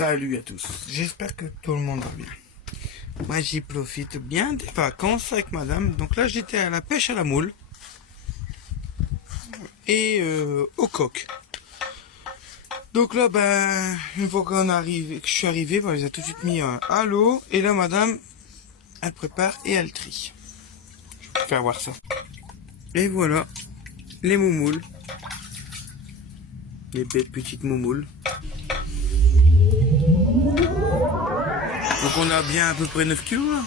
Salut à tous, j'espère que tout le monde va bien. Moi j'y profite bien des vacances avec madame. Donc là j'étais à la pêche à la moule et au coq. Donc là une fois que je suis arrivé, on les a tout de suite mis à l'eau. Et là madame, elle prépare et elle trie. Je vais vous faire voir ça. Et voilà, les moumoules. Les belles petites moumoules. Donc on a bien à peu près 9 kilos là.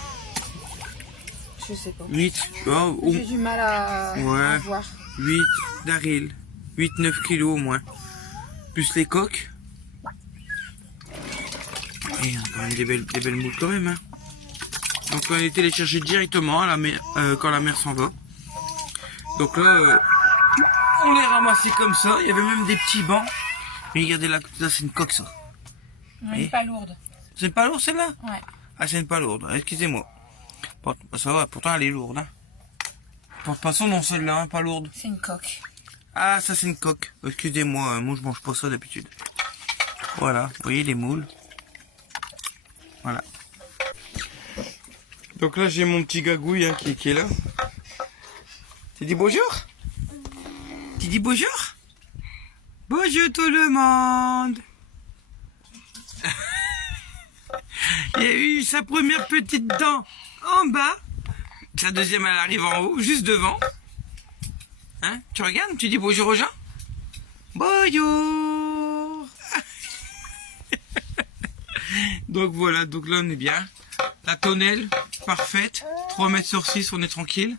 Je sais pas. 8. Oh, J'ai du mal à voir. 8 d'Aril. 8-9 kilos au moins. Plus les coques. Et on a quand même des belles moules quand même. Hein. Donc on a été les chercher directement à la mer, quand la mer s'en va. Donc là, on les ramassait comme ça. Il y avait même des petits bancs. Mais regardez là, c'est une coque ça. Elle n'est pas lourde. C'est pas lourde celle-là? Ouais. Ah, c'est pas lourde, excusez-moi. Ça va, pourtant elle est lourde. Hein. Porte pas son nom celle-là, hein, pas lourde. C'est une coque. Ah, ça c'est une coque. Excusez-moi, moi je mange pas ça d'habitude. Voilà, vous voyez les moules. Voilà. Donc là j'ai mon petit gagouille hein, qui est là. Tu dis bonjour? Tu dis bonjour? Bonjour tout le monde. Il a eu sa première petite dent en bas. Sa deuxième, elle arrive en haut, juste devant. Hein? Tu regardes, tu dis bonjour aux gens. Bonjour. Donc voilà, donc là on est bien. La tonnelle, parfaite. 3 mètres sur 6, on est tranquille.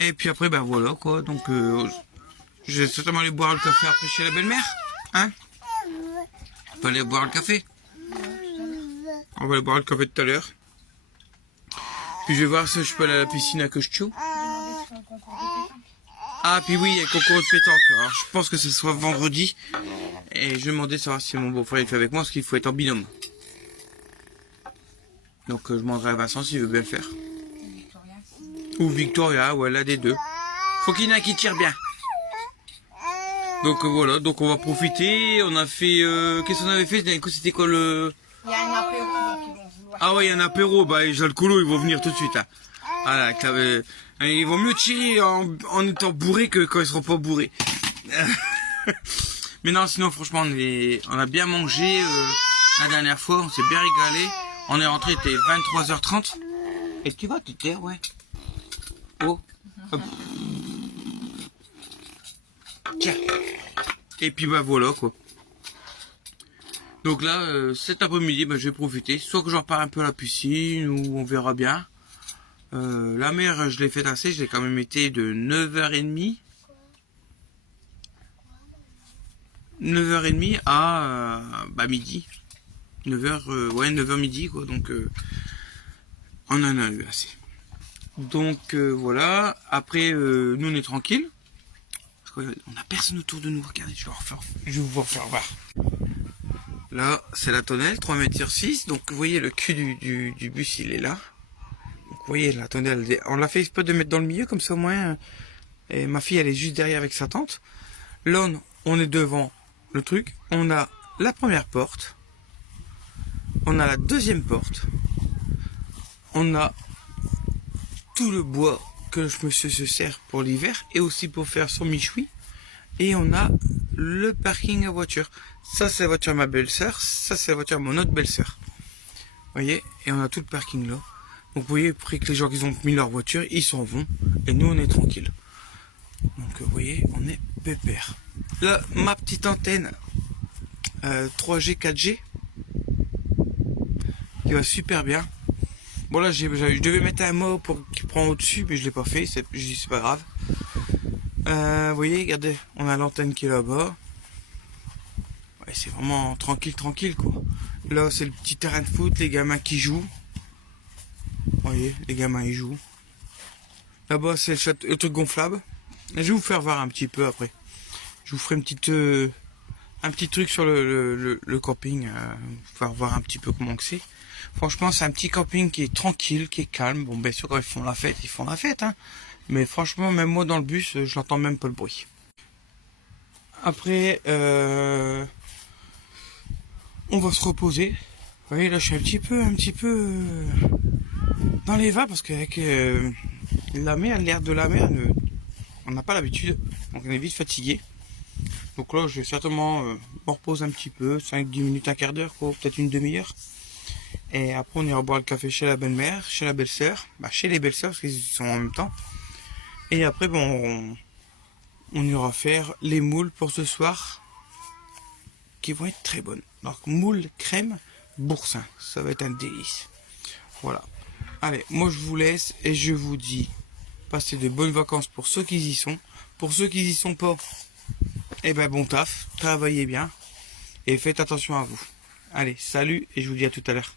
Et puis après, voilà quoi. Donc je vais certainement aller boire le café après chez la belle-mère. Hein? On peut aller boire le café. On va aller boire le café tout à l'heure. Puis je vais voir si je peux aller à la piscine à Cochetiou. Ah, puis oui, il y a le concours de pétanque. Alors je pense que ce sera vendredi. Et je vais demander de savoir si mon beau-frère est fait avec moi, parce qu'il faut être en binôme. Donc je demanderai à Vincent s'il veut bien le faire. Ou Victoria, ou l'un des deux. Faut qu'il y en ait un qui tire bien. Donc voilà, donc on va profiter. On a fait... qu'est-ce qu'on avait fait? C'était quoi le... Il y a un apéro, donc ils vont vouloir. Ah ouais, il y a un apéro, les alcoolos, ils vont venir tout de suite. Hein. Voilà, ils vont mieux tirer en étant bourrés que quand ils seront pas bourrés. Mais non, sinon franchement, on a bien mangé la dernière fois, on s'est bien régalé. On est rentré, il était 23h30. Et tu vas te taire, ouais. Oh. Hop. Tiens. Et puis voilà quoi. Donc là, cet après-midi, je vais profiter. Soit que j'en repars un peu à la piscine, ou on verra bien. La mer, je l'ai fait assez. J'ai quand même été de 9h30. 9h30 à midi. 9h, ouais, 9h midi, quoi. Donc, on en a eu assez. Donc, voilà. Après, nous, on est tranquille. Parce qu'on a personne autour de nous. Regardez, je vais vous refaire voir. Là, c'est la tonnelle, 3 mètres sur 6. Donc, vous voyez, le cul du bus, il est là. Donc, vous voyez, la tonnelle, on l'a fait exprès de mettre dans le milieu, comme ça, au moins. Et ma fille, elle est juste derrière avec sa tante. Là, on est devant le truc. On a la première porte. On a la deuxième porte. On a tout le bois que le monsieur se sert pour l'hiver et aussi pour faire son michoui. Et on a le parking à voiture. Ça, c'est la voiture de ma belle-sœur. Ça, c'est la voiture de mon autre belle-sœur. Vous voyez? Et on a tout le parking là. Donc, vous voyez, après que les gens qui ont mis leur voiture, ils s'en vont. Et nous, on est tranquille. Donc, vous voyez, on est pépère. Là, ma petite antenne 3G, 4G. Qui va super bien. Bon, là, je devais mettre un mot pour qu'il prend au-dessus, mais je l'ai pas fait. Je dis, c'est pas grave. Vous voyez, regardez, on a l'antenne qui est là-bas. Ouais, c'est vraiment tranquille quoi. Là, c'est le petit terrain de foot, les gamins qui jouent. Vous voyez, les gamins ils jouent. Là-bas, c'est le truc gonflable. Et je vais vous faire voir un petit peu après. Je vous ferai un petit truc sur le camping, pour faire voir un petit peu comment que c'est. Franchement, c'est un petit camping qui est tranquille, qui est calme. Bon, bien sûr, quand ils font la fête, hein. Mais franchement, même moi dans le bus, je n'entends même pas le bruit. Après, on va se reposer. Vous voyez, là, je suis un petit peu dans les vapes parce qu'avec la mer, l'air de la mer, on n'a pas l'habitude. Donc, on est vite fatigué. Donc là, je vais certainement me reposer un petit peu, 5-10 minutes, un quart d'heure, quoi, peut-être une demi-heure. Et après, on ira boire le café chez la belle-mère, chez la belle-sœur, chez les belles-sœurs parce qu'ils sont en même temps. Et après, bon, on ira faire les moules pour ce soir, qui vont être très bonnes. Donc moules crème boursin, ça va être un délice. Voilà. Allez, moi je vous laisse et je vous dis, passez de bonnes vacances pour ceux qui y sont. Pour ceux qui y sont pas, eh ben bon taf, travaillez bien et faites attention à vous. Allez, salut et je vous dis à tout à l'heure.